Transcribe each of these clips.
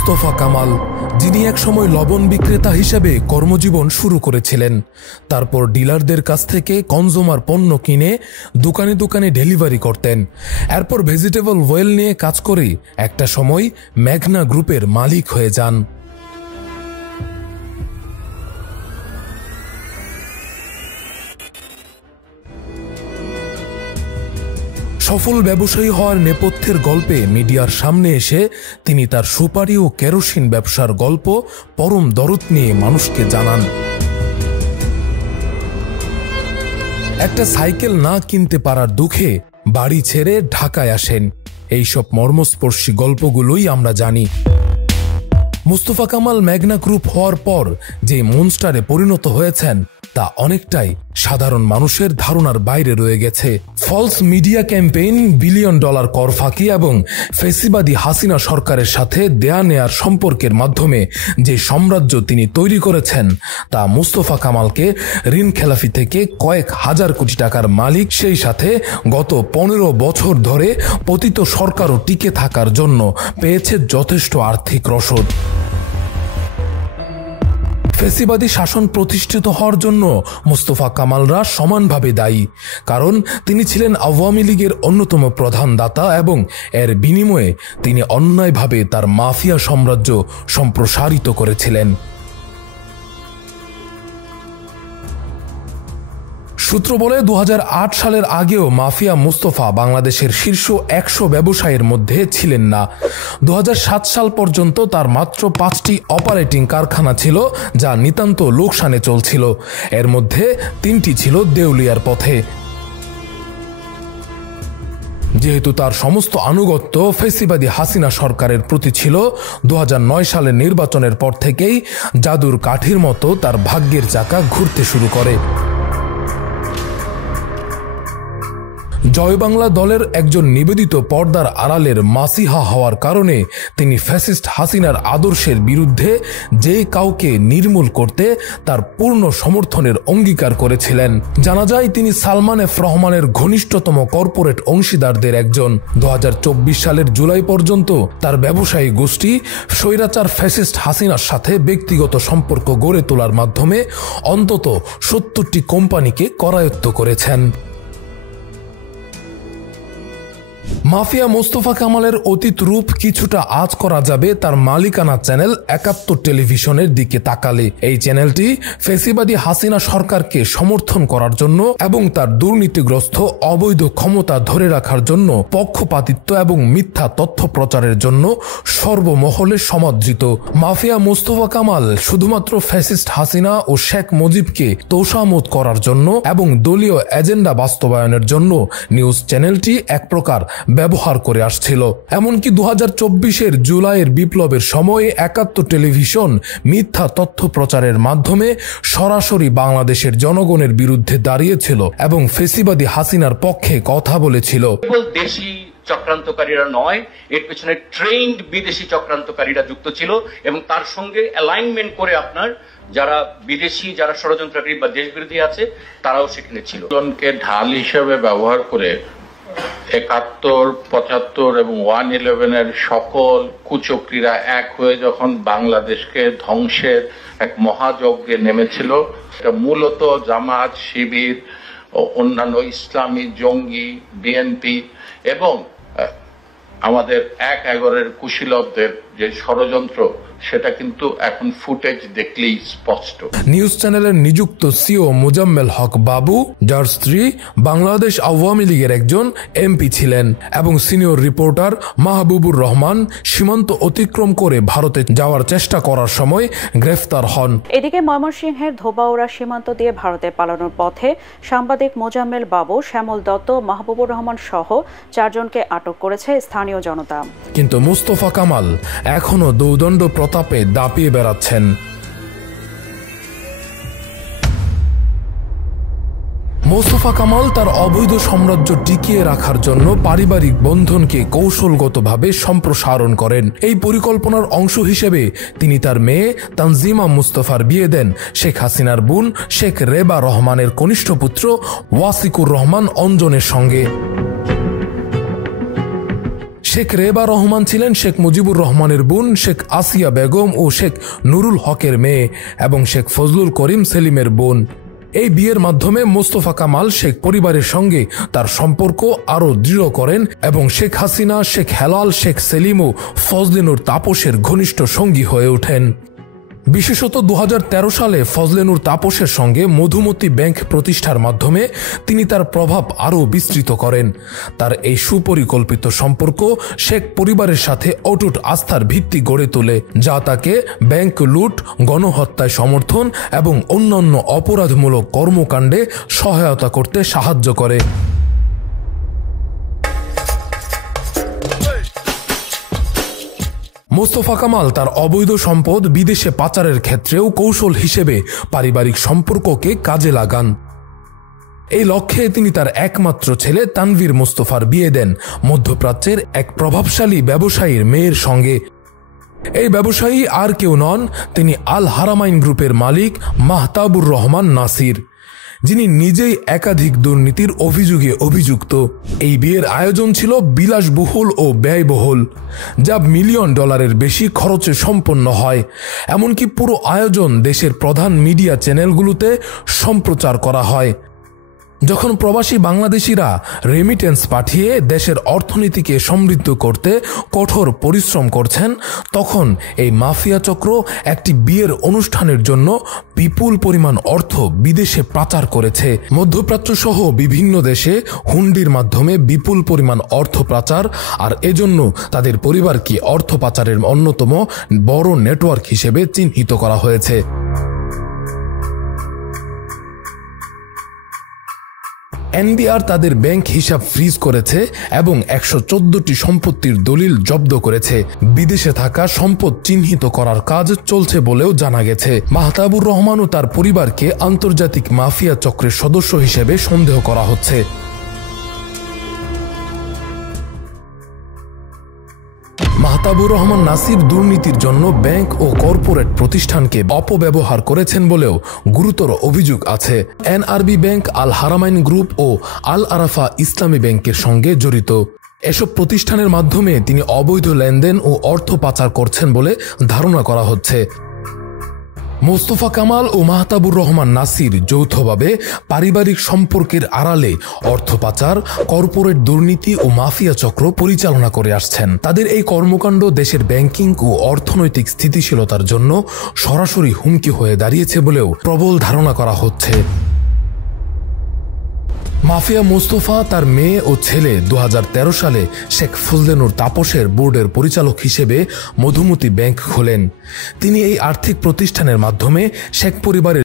মুস্তফা কামাল, যিনি একসময় লবণ বিক্রেতা হিসেবে কর্মজীবন শুরু করেছিলেন। তারপর ডিলারদের কাছ থেকে কনজুমার পণ্য কিনে দোকানে দোকানে ডেলিভারি করতেন। এরপর ভেজিটেবল ওয়েল নিয়ে কাজ করে একটা সময় মেঘনা গ্রুপের মালিক হয়ে যান। সফল ব্যবসায়ী হওয়ার নেপথ্যের গল্পে মিডিয়ার সামনে এসে তিনি তার সুপারি ও কেরোসিন ব্যবসার গল্প পরম দরদ নিয়ে মানুষকে জানান। একটা সাইকেল না কিনতে পারার দুঃখে বাড়ি ছেড়ে ঢাকায় আসেন। এইসব মর্মস্পর্শী গল্পগুলোই আমরা জানি। মুস্তফা কামাল মেঘনা গ্রুপ হওয়ার পর যে মনস্টারে পরিণত হয়েছেন তা অনেকটাই সাধারণ মানুষের ধারণার বাইরে রয়ে গেছে। False media campaign, billion dollar কর ফাঁকি এবং ফেসিবাদী হাসিনা সরকারের সাথে দেয়া নেয়ার সম্পর্কের মাধ্যমে যে সাম্রাজ্য তিনি তৈরি করেছেন তা মুস্তফা কামালকে ঋণ খেলাফি থেকে কয়েক হাজার কোটি টাকার মালিক, সেই সাথে গত 15 বছর ধরে পতিত সরকারও টিকে থাকার জন্য পেয়েছে যথেষ্ট আর্থিক রসদ। ফেসিবাদী শাসন প্রতিষ্ঠিত হওয়ার জন্য মুস্তফা কামালরা সমানভাবে দায়ী, কারণ তিনি ছিলেন আওয়ামী লীগের অন্যতম প্রধান দাতা এবং এর বিনিময়ে তিনি অন্যায়ভাবে তার মাফিয়া সাম্রাজ্য সম্প্রসারিত করেছিলেন। সূত্র বলে 2008 সালের আগেও মাফিয়া মুস্তফা বাংলাদেশের শীর্ষ 100 ব্যবসায়ীর মধ্যে ছিলেন না। 2007 সাল পর্যন্ত তার মাত্র 5টি অপারেটিং কারখানা ছিল, যা নিতান্ত লোকসানে চলছিল। এর মধ্যে 3টি ছিল দেউলিয়ার পথে। যেহেতু তার সমস্ত আনুগত্য ফেসিবাদী হাসিনা সরকারের প্রতি ছিল, 2009 সালের নির্বাচনের পর থেকেই জাদুর কাঠির মতো তার ভাগ্যের চাকা ঘুরতে শুরু করে। জয় বাংলা দলের একজন নিবেদিত পর্দার আড়ালের মাসিহা হওয়ার কারণে তিনি ফ্যাসিস্ট হাসিনার আদর্শের বিরুদ্ধে যে কাউকে নির্মূল করতে তার পূর্ণ সমর্থনের অঙ্গীকার করেছিলেন। জানা যায় তিনি সালমান এফ রহমানের ঘনিষ্ঠতম কর্পোরেট অংশীদারদের একজন। 2024 সালের জুলাই পর্যন্ত তার ব্যবসায়ী গোষ্ঠী স্বৈরাচার ফ্যাসিস্ট হাসিনার সাথে ব্যক্তিগত সম্পর্ক গড়ে তোলার মাধ্যমে অন্তত 70টি কোম্পানিকে করায়ত্ত করেছেন। মাফিয়া মুস্তফা কামালের অতীত রূপ কিছুটা আঁচ করা যাবে তার মালিকানা চ্যানেল 71 টেলিভিশনের দিকে তাকালে। এই চ্যানেলটি ফেসিবাদী হাসিনা সরকারকে সমর্থন করার জন্য এবং তার দুর্নীতিগ্রস্ত অবৈধ ক্ষমতা ধরে রাখার জন্য পক্ষপাতিত্ব এবং মিথ্যা তথ্য প্রচারের জন্য সর্বমহলে সমাদৃত। মাফিয়া মুস্তফা কামাল শুধুমাত্র ফ্যাসিস্ট হাসিনা ও শেখ মুজিবকে তোষামোদ করার জন্য এবং দলীয় এজেন্ডা বাস্তবায়নের জন্য নিউজ চ্যানেলটি এক প্রকার ব্যবহার করে আসছিল। এমনকি 2024 জুলাইয়ের বিপ্লবের সময় 71 টেলিভিশন মিথ্যা তথ্য প্রচারের মাধ্যমে সরাসরি বাংলাদেশের জনগণের বিরুদ্ধে দাঁড়িয়েছিল এবং ফেসিবাদী হাসিনার পক্ষে কথা বলেছিল। কেবল দেশি চক্রান্তকারীরা নয়, এর পেছনে ট্রেইনড বিদেশি চক্রান্তকারীরা যুক্ত ছিল এবং তার সঙ্গে অ্যালাইনমেন্ট করে আপনার যারা বিদেশি, যারা ষড়যন্ত্রকারী বা দেশবিরোধী আছে তারাও সেখানে ছিল। জনকে ঢাল হিসেবে ব্যবহার করে 71, 75 এবং 111 সকল কুচক্রীরা এক হয়ে যখন বাংলাদেশকে ধ্বংসের এক মহাযজ্ঞে নেমেছিল, এটা মূলত জামাত, শিবির ও অন্যান্য ইসলামী জঙ্গি, বিএনপি এবং আমাদের 1-11 কুশীলবদের যে ষড়যন্ত্র, সেটা কিন্তু এখন ফুটেজ দেখলেই স্পষ্ট। নিউজ চ্যানেলের নিযুক্ত সিও মোজাম্মেল হক বাবু, যার স্ত্রী বাংলাদেশ আওয়ামী লীগের একজন এমপি ছিলেন, এবং সিনিয়র রিপোর্টার মাহবুবুর রহমান সীমান্ত অতিক্রম করে ভারতে যাওয়ার চেষ্টা করার সময় গ্রেফতার হন। এদিকে ময়মনসিংহের ধোবাউড়া সীমান্ত দিয়ে ভারতে পালানোর পথে সাংবাদিক মোজাম্মেল বাবু, শ্যামল দত্ত, মাহবুবুর রহমান সহ 4 জনকে আটক করেছে স্থানীয় জনতা। কিন্তু মুস্তফা কামাল এখনো দৌদণ্ড প্রতাপে দাপিয়ে বেড়াচ্ছেন। মুস্তফা কামাল তার অবৈধ সাম্রাজ্য টিকিয়ে রাখার জন্য পারিবারিক বন্ধনকে কৌশলগতভাবে সম্প্রসারণ করেন। এই পরিকল্পনার অংশ হিসেবে তিনি তার মেয়ে তানজিমা মুস্তফার বিয়ে দেন শেখ হাসিনার বোন শেখ রেবা রহমানের কনিষ্ঠ পুত্র ওয়াসিকুর রহমান অঞ্জনের সঙ্গে। শেখ রেবা রহমান ছিলেন শেখ মুজিবুর রহমানের বোন, শেখ আসিয়া বেগম ও শেখ নুরুল হকের মেয়ে এবং শেখ ফজলুল করিম সেলিমের বোন। এই বিয়ের মাধ্যমে মোস্তফা কামাল শেখ পরিবারের সঙ্গে তার সম্পর্ক আরও দৃঢ় করেন এবং শেখ হাসিনা, শেখ হেলাল, শেখ সেলিম ও ফজলে নূর তাপসের ঘনিষ্ঠ সঙ্গী হয়ে ওঠেন। বিশেষত 2013 সালে ফজলে নূর তাপসের সঙ্গে মধুমতি ব্যাংক প্রতিষ্ঠার মাধ্যমে তিনি তার প্রভাব আরও বিস্তৃত করেন। তার এই সুপরিকল্পিত সম্পর্ক শেখ পরিবারের সাথে অটুট আস্থার ভিত্তি গড়ে তোলে, যা তাকে ব্যাংক লুট, গণহত্যায় সমর্থন এবং অন্যান্য অপরাধমূলক কর্মকাণ্ডে সহায়তা করতে সাহায্য করে। মোস্তফা কামাল তার অবৈধ সম্পদ বিদেশে পাচারের ক্ষেত্রেও কৌশল হিসেবে পারিবারিক সম্পর্ককে কাজে লাগান। এই লক্ষ্যে তিনি তার একমাত্র ছেলে তানভীর মোস্তফার বিয়ে দেন মধ্যপ্রাচ্যের এক প্রভাবশালী ব্যবসায়ীর মেয়ের সঙ্গে। এই ব্যবসায়ী আর কেউ নন, তিনি আল হারামাইন গ্রুপের মালিক মাহতাবুর রহমান নাসির, যিনি নিজেই একাধিক দুর্নীতির অভিযোগে অভিযুক্ত। এই বিয়ের আয়োজন ছিল বিলাসবহুল ও ব্যয়বহুল, যা $1 মিলিয়ন বেশি খরচে সম্পন্ন হয়। এমনকি পুরো আয়োজন দেশের প্রধান মিডিয়া চ্যানেলগুলোতে সম্প্রচার করা হয়। যখন প্রবাসী বাংলাদেশিরা রেমিটেন্স পাঠিয়ে দেশের অর্থনীতিকে সমৃদ্ধ করতে কঠোর পরিশ্রম করছেন, তখন এই মাফিয়া চক্র একটি বিয়ের অনুষ্ঠানের জন্য বিপুল পরিমাণ অর্থ বিদেশে পাচার করেছে। মধ্যপ্রাচ্য সহ বিভিন্ন দেশে হুন্ডির মাধ্যমে বিপুল পরিমাণ অর্থ পাচার, আর এজন্য তাদের পরিবারকে অর্থ পাচারের অন্যতম বড় নেটওয়ার্ক হিসেবে চিহ্নিত করা হয়েছে। এনবিআর তাদের ব্যাংক হিসাব ফ্রিজ করেছে এবং 114টি সম্পত্তির দলিল জব্দ করেছে। বিদেশে থাকা সম্পদ চিহ্নিত করার কাজ চলছে বলেও জানা গেছে। মাহতাবুর রহমান ও তার পরিবারকে আন্তর্জাতিক মাফিয়া চক্রের সদস্য হিসেবে সন্দেহ করা হচ্ছে। মাহতাবুর রহমান নাসির দুর্নীতির জন্য ব্যাংক ও কর্পোরেট প্রতিষ্ঠানকে অপব্যবহার করেছেন বলেও গুরুতর অভিযোগ আছে। এনআরবি ব্যাংক, আল হারামাইন গ্রুপ ও আল আরাফা ইসলামী ব্যাংকের সঙ্গে জড়িত। এসব প্রতিষ্ঠানের মাধ্যমে তিনি অবৈধ লেনদেন ও অর্থ পাচার করছেন বলে ধারণা করা হচ্ছে। মোস্তফা কামাল ও মাহতাবুর রহমান নাসির যৌথভাবে পারিবারিক সম্পর্কের আড়ালে অর্থ পাচার, কর্পোরেট দুর্নীতি ও মাফিয়া চক্র পরিচালনা করে আসছেন। তাদের এই কর্মকাণ্ড দেশের ব্যাংকিং ও অর্থনৈতিক স্থিতিশীলতার জন্য সরাসরি হুমকি হয়ে দাঁড়িয়েছে বলেও প্রবল ধারণা করা হচ্ছে। মাফিয়া মোস্তফা তার মেয়ে ও ছেলে 2013 সালে শেখ ফজলে নূর তাপসের বোর্ডের পরিচালক হিসেবে মধুমতি ব্যাংক খোলেন। তিনি এই আর্থিক প্রতিষ্ঠানের মাধ্যমে শেখ পরিবারের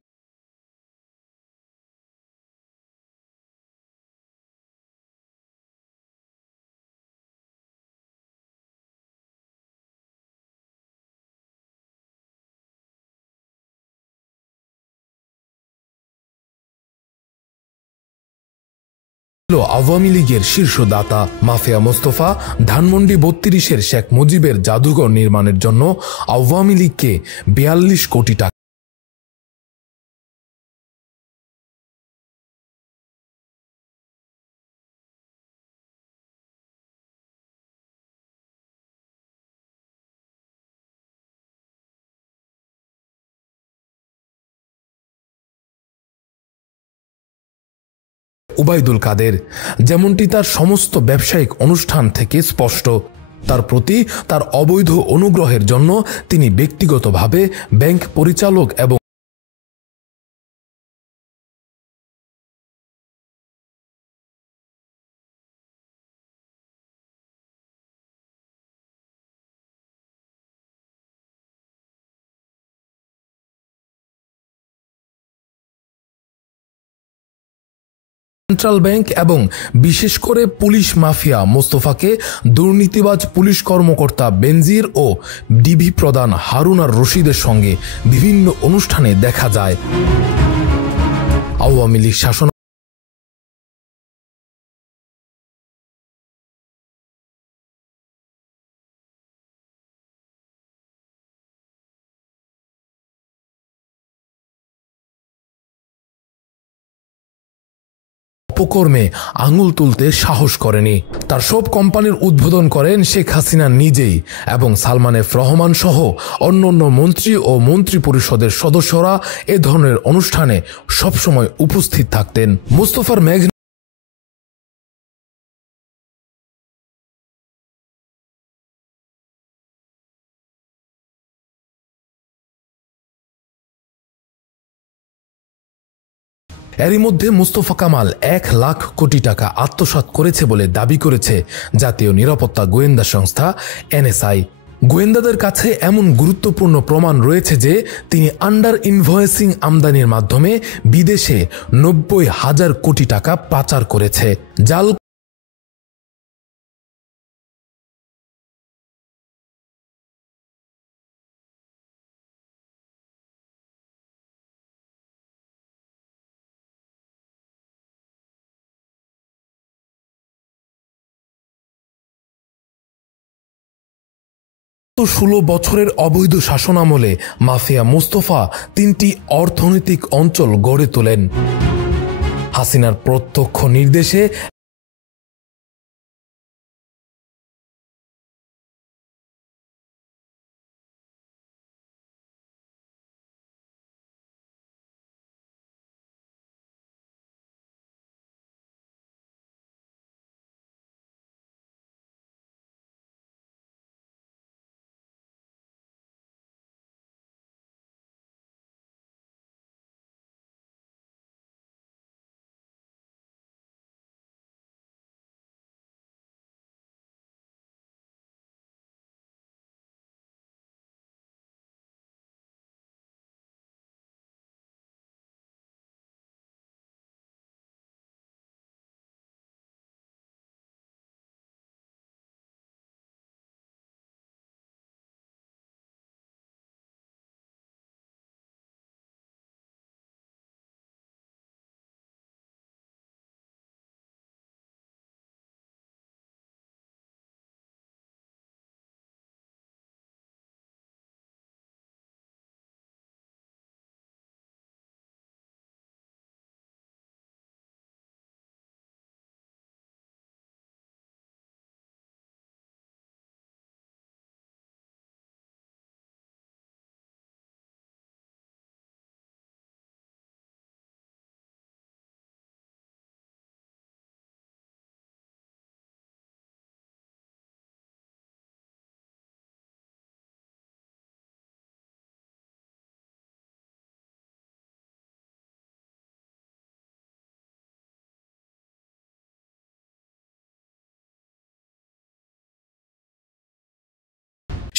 আওয়ামী লীগের শীর্ষদাতা। মাফিয়া মোস্তফা ধানমন্ডি 32-এর শেখ মুজিবের জাদুঘর নির্মাণের জন্য আওয়ামী লীগকে 42 কোটি টাকা উবাইদুল কাদের। যেমনটি তার সমস্ত ব্যবসায়িক অনুষ্ঠান থেকে স্পষ্ট, তার প্রতি তার অবৈধ অনুগ্রহের জন্য তিনি ব্যক্তিগতভাবে ব্যাংক পরিচালক এবং সেন্ট্রাল ব্যাংক এবং বিশেষ করে পুলিশ মাফিয়া মোস্তফাকে দুর্নীতিবাজ পুলিশ কর্মকর্তা বেনজির ও ডিবি প্রধান হারুন আর রশিদের সঙ্গে বিভিন্ন অনুষ্ঠানে দেখা যায়। আওয়ামী লীগ শাসন অপকর্মে আঙুল তুলতে সাহস করেনি। তার সব কোম্পানির উদ্বোধন করেন শেখ হাসিনা নিজেই এবং সালমান এফ রহমান সহ অন্যান্য মন্ত্রী ও মন্ত্রী পরিষদের সদস্যরা এ ধরনের অনুষ্ঠানে সবসময় উপস্থিত থাকতেন। মোস্তফার মেঘনা এরই মধ্যে মোস্তফা কামাল 1 লাখ কোটি টাকা আত্মসাৎ করেছে বলে দাবি করেছে জাতীয় নিরাপত্তা গোয়েন্দা সংস্থা NSI। গোয়েন্দাদের কাছে এমন গুরুত্বপূর্ণ প্রমাণ রয়েছে যে তিনি আন্ডার ইনভয়েসিং আমদানির মাধ্যমে বিদেশে 90,000 কোটি টাকা পাচার করেছে। জাল তো 16 বছরের অবৈধ শাসনামলে মাফিয়া মোস্তফা 3টি অর্থনৈতিক অঞ্চল গড়ে তোলেন। হাসিনার প্রত্যক্ষ নির্দেশে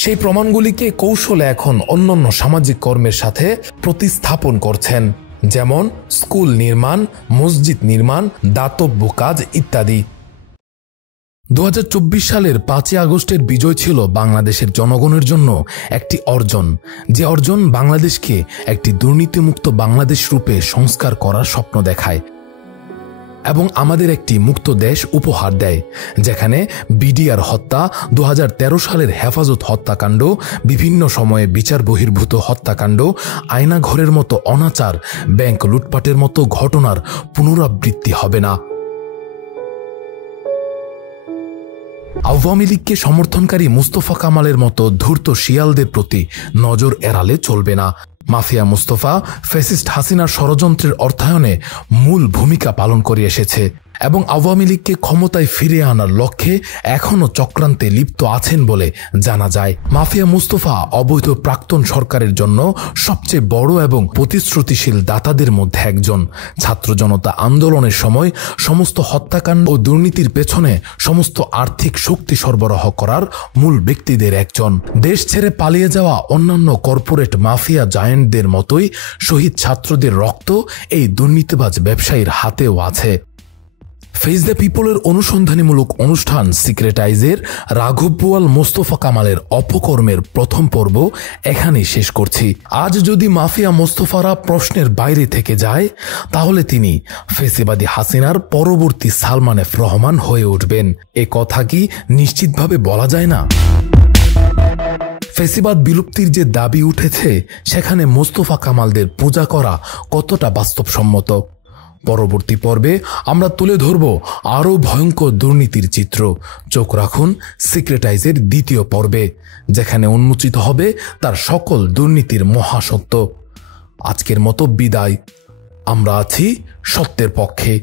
সেই প্রমাণগুলিকে কৌশলে এখন অন্যান্য সামাজিক কর্মের সাথে প্রতিস্থাপন করছেন, যেমন স্কুল নির্মাণ, মসজিদ নির্মাণ, দাতব্য কাজ ইত্যাদি। 2024 সালের 5 আগস্টের বিজয় ছিল বাংলাদেশের জনগণের জন্য একটি অর্জন, যে অর্জন বাংলাদেশকে একটি দুর্নীতিমুক্ত বাংলাদেশ রূপে সংস্কার করার স্বপ্ন দেখায় এবং আমাদের একটি মুক্ত দেশ উপহার দেয়, যেখানে বিডিআর হত্যা, 2013 সালের হেফাজত হত্যাকাণ্ড, বিভিন্ন সময়ে বিচার বহির্ভূত হত্যাকাণ্ড, আয়নাঘরের মতো অনাচার, ব্যাংক লুটপাটের মতো ঘটনার পুনরাবৃত্তি হবে না। আওয়ামী লীগকে সমর্থনকারী মোস্তফা কামালের মতো ধূর্ত শিয়ালদের প্রতি নজর এড়ালে চলবে না। মাফিয়া মোস্তফা ফ্যাসিস্ট হাসিনার ষড়যন্ত্রের অর্থায়নে মূল ভূমিকা পালন করে এসেছে এবং আওয়ামী লীগকে ক্ষমতায় ফিরিয়ে আনার লক্ষ্যে এখনও চক্রান্তে লিপ্ত আছেন বলে জানা যায়। মাফিয়া মোস্তফা অবৈধ প্রাক্তন সরকারের জন্য সবচেয়ে বড় এবং প্রতিশ্রুতিশীল দাতাদের মধ্যে একজন। ছাত্র জনতা আন্দোলনের সময় সমস্ত হত্যাকাণ্ড ও দুর্নীতির পেছনে সমস্ত আর্থিক শক্তি সরবরাহ করার মূল ব্যক্তিদের একজন। দেশ ছেড়ে পালিয়ে যাওয়া অন্যান্য কর্পোরেট মাফিয়া জায়ান্টদের মতোই শহীদ ছাত্রদের রক্ত এই দুর্নীতিবাজ ব্যবসায়ীর হাতেও আছে। ফেস দ্য পিপলের অনুসন্ধানীমূলক অনুষ্ঠান সিক্রেটাইজের রাঘব বোয়াল মোস্তফা কামালের অপকর্মের প্রথম পর্ব এখানেই শেষ করছি। আজ যদি মাফিয়া মোস্তফারা প্রশ্নের বাইরে থেকে যায়, তাহলে তিনি ফেসিবাদী হাসিনার পরবর্তী সালমান এফ রহমান হয়ে উঠবেন। এ কথা কি নিশ্চিতভাবে বলা যায় না? ফেসিবাদ বিলুপ্তির যে দাবি উঠেছে, সেখানে মোস্তফা কামালদের পূজা করা কতটা বাস্তবসম্মত? পরবর্তী পর্বে আমরা তুলে ধরব আরও ভয়ঙ্কর দুর্নীতির চিত্র। চোখ রাখুন সিক্রেটাইজের দ্বিতীয় পর্বে, যেখানে উন্মোচিত হবে তার সকল দুর্নীতির মহাসত্য। আজকের মতো বিদায়। আমরা আছি সত্যের পক্ষে।